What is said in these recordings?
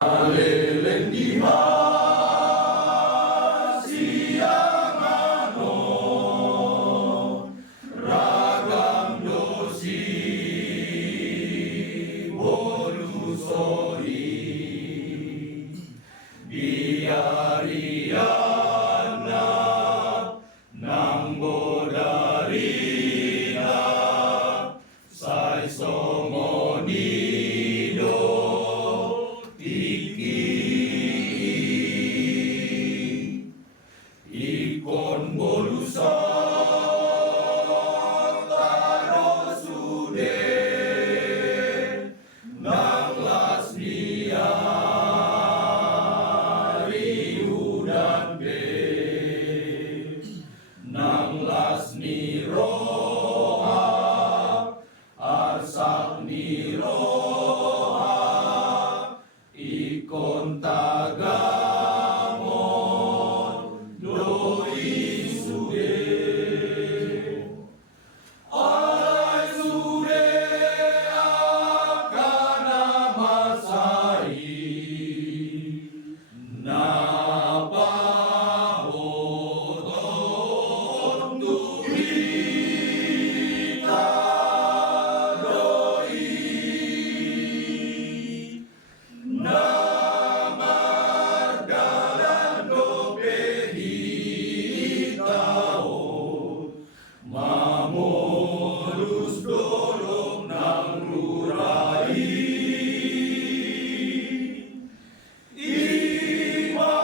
Alelenggiha siang ano ragam dosi bolusori biariana nang bodarina say somonido ikon bolusa taro sude nang lasnia riudan be nang lasni roha arsak ni roha ikon tagamon doi sude ay sude akana masai napahoton tuwita doi namardalan dopehitao mamolus dolong nang lurai ima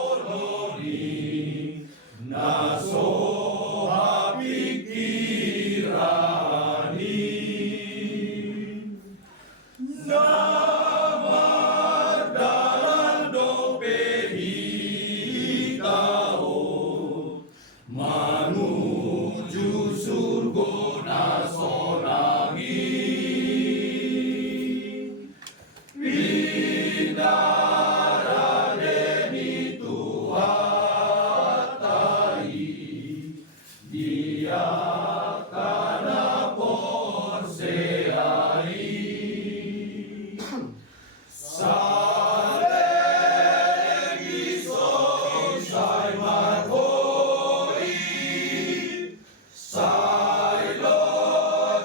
akahamaononi nasoha pikirani namardalan dopehitao manuju surga nasonangi windaradeni tuhatai dia kana porseai Salegi soi sai marhoi sai lo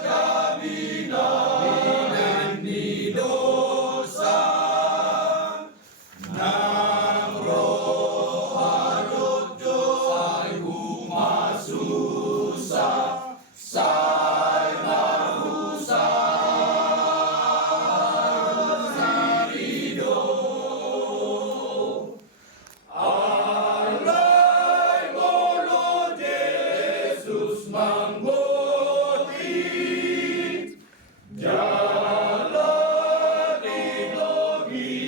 jabina ni dosa nang roharojo sai humasusa sai mahusa alay bolo Jesus manggoti jalan ilogi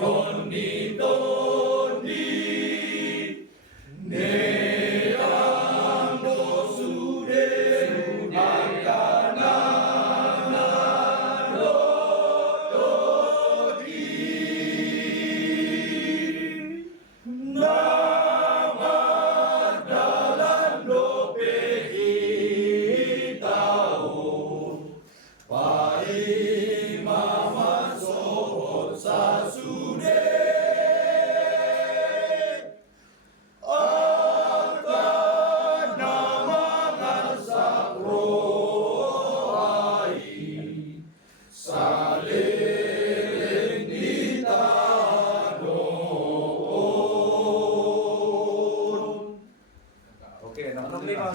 honi toni neang dosude akanana lodoti namardalan dopehitao pai mama sohot sasude akan namangan sakroai saleleng ditanon. Oke, no problema.